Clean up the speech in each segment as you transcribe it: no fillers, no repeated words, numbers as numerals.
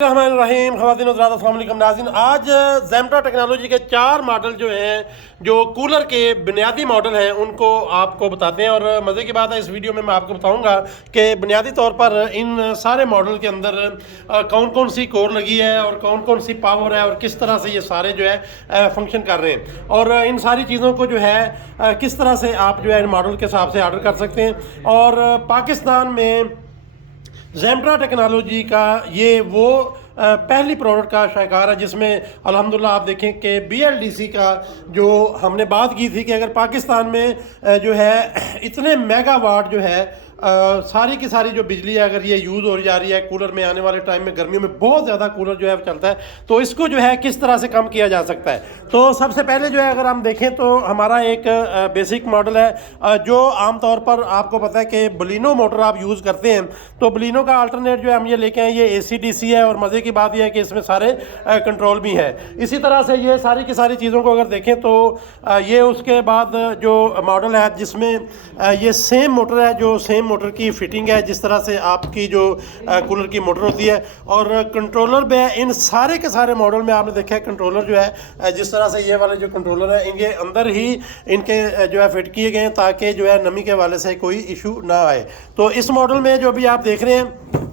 रहीम ख़वातीन हज़रात अस्सलाम वालेकुम नाज़रीन। आज ज़ेमटा टेक्नोलॉजी के 4 मॉडल जो हैं, जो कूलर के बुनियादी मॉडल हैं, उनको आपको बताते हैं। और मज़े की बात है, इस वीडियो में मैं आपको बताऊंगा कि बुनियादी तौर पर इन सारे मॉडल के अंदर कौन कौन सी कोर लगी है और कौन कौन सी पावर है और किस तरह से ये सारे जो है फंक्शन कर रहे हैं। और इन सारी चीज़ों को जो है किस तरह से आप जो है इन मॉडल के हिसाब से ऑर्डर कर सकते हैं। और पाकिस्तान में ज़ेमटा टेक्नोलॉजी का ये वो पहली प्रोडक्ट का शायकार है जिसमें अल्हम्दुलिल्लाह आप देखें कि BLDC का जो हमने बात की थी कि अगर पाकिस्तान में जो है इतने मेगावाट जो है सारी की सारी जो बिजली है अगर ये यूज़ हो जा रही है कूलर में, आने वाले टाइम में गर्मियों में बहुत ज़्यादा कूलर जो है चलता है, तो इसको जो है किस तरह से कम किया जा सकता है। तो सबसे पहले जो है अगर हम देखें तो हमारा एक बेसिक मॉडल है जो आमतौर पर आपको पता है कि बलिनो मोटर आप यूज़ करते हैं, तो बलिनो का अल्टरनेट जो है हम ये लेके आए, ये AC/DC है। और मज़े की बात यह है कि इसमें सारे कंट्रोल भी है। इसी तरह से ये सारी की सारी चीज़ों को अगर देखें तो ये उसके बाद जो मॉडल है जिसमें ये सेम मोटर है, जो सेम मोटर की फिटिंग है जिस तरह से आपकी जो कूलर की मोटर होती है। और कंट्रोलर भी है। इन सारे के सारे मॉडल में आपने देखा है कंट्रोलर जो है जिस तरह से ये वाले जो कंट्रोलर है इनके अंदर ही इनके जो है फिट किए गए हैं ताकि जो है नमी के हवाले से कोई इशू ना आए। तो इस मॉडल में जो भी आप देख रहे हैं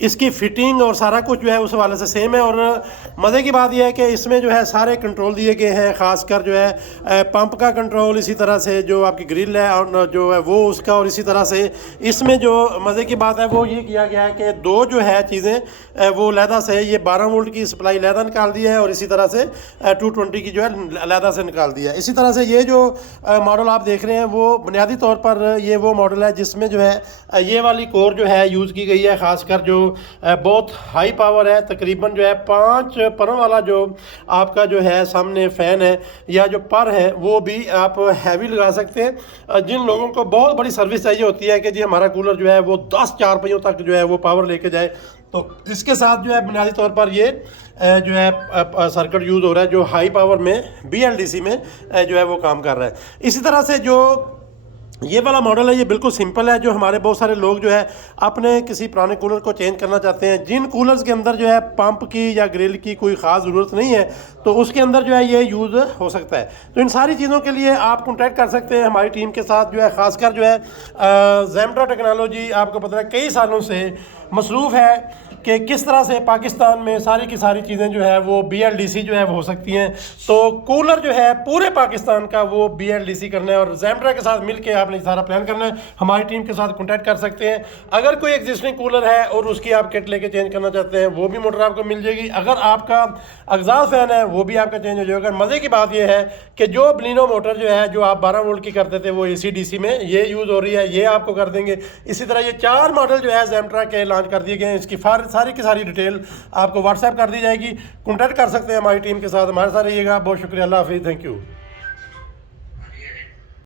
इसकी फिटिंग और सारा कुछ जो है उस वाले से सेम है। और मज़े की बात यह है कि इसमें जो है सारे कंट्रोल दिए गए हैं, ख़ासकर जो है पंप का कंट्रोल, इसी तरह से जो आपकी ग्रिल है और जो है वो उसका, और इसी तरह से इसमें जो मज़े की बात है वो ये किया गया है कि दो जो है चीज़ें वो लैदा से ये 12 वोल्ट की सप्लाई लैदा निकाल दी है और इसी तरह से 220 की जो है लैदा से निकाल दिया है। इसी तरह से ये जो मॉडल आप देख रहे हैं वो बुनियादी तौर पर ये वो मॉडल है जिसमें जो है ये वाली कोर जो है यूज़ की गई है, ख़ासकर जो बहुत हाई पावर है। तकरीबन जो है 5 परों वाला जो आपका जो है सामने फ़ैन है या जो पर है वो भी आप हैवी लगा सकते हैं। जिन लोगों को बहुत बड़ी सर्विस चाहिए होती है कि जी हमारा कूलर जो है वो 10 4 पहियों तक जो है वो पावर लेके जाए, तो इसके साथ जो है बुनियादी तौर पर ये जो है सर्किट यूज़ हो रहा है जो हाई पावर में BLDC में जो है वो काम कर रहा है। इसी तरह से जो ये वाला मॉडल है ये बिल्कुल सिंपल है। जो हमारे बहुत सारे लोग जो है अपने किसी पुराने कूलर को चेंज करना चाहते हैं, जिन कूलर्स के अंदर जो है पंप की या ग्रिल की कोई ख़ास ज़रूरत नहीं है, तो उसके अंदर जो है ये यूज़ हो सकता है। तो इन सारी चीज़ों के लिए आप कॉन्टैक्ट कर सकते हैं हमारी टीम के साथ। जो है ख़ासकर जो है ज़ेमटा टेक्नोलॉजी आपको पता है कई सालों से मसरूफ़ है कि किस तरह से पाकिस्तान में सारी की सारी चीज़ें जो है वो BLDC जो है वो हो सकती हैं। तो कूलर जो है पूरे पाकिस्तान का वो BLDC करना है और ज़ेमटा के साथ मिलके आपने सारा प्लान करना है। हमारी टीम के साथ कॉन्टैक्ट कर सकते हैं। अगर कोई एग्जिस्टिंग कूलर है और उसकी आप किट लेके चेंज करना चाहते हैं वो भी मोटर आपको मिल जाएगी। अगर आपका एग्जॉस्ट फैन है वो भी आपका चेंज हो जाएगा। मज़े की बात यह है कि जो बलिनो मोटर जो है जो आप 12 वोल्ट की करते थे वो AC/DC में ये यूज़ हो रही है, ये आपको कर देंगे। इसी तरह ये 4 मॉडल जो है ज़ेमटा के लॉन्च कर दिए गए हैं। इसकी सारी की सारी डिटेल आपको व्हाट्सएप कर दी जाएगी। कॉन्टैक्ट कर सकते हैं हमारी टीम के साथ। हमारे साथ रहिएगा। बहुत शुक्रिया। अल्लाह हाफिज़। Thank you.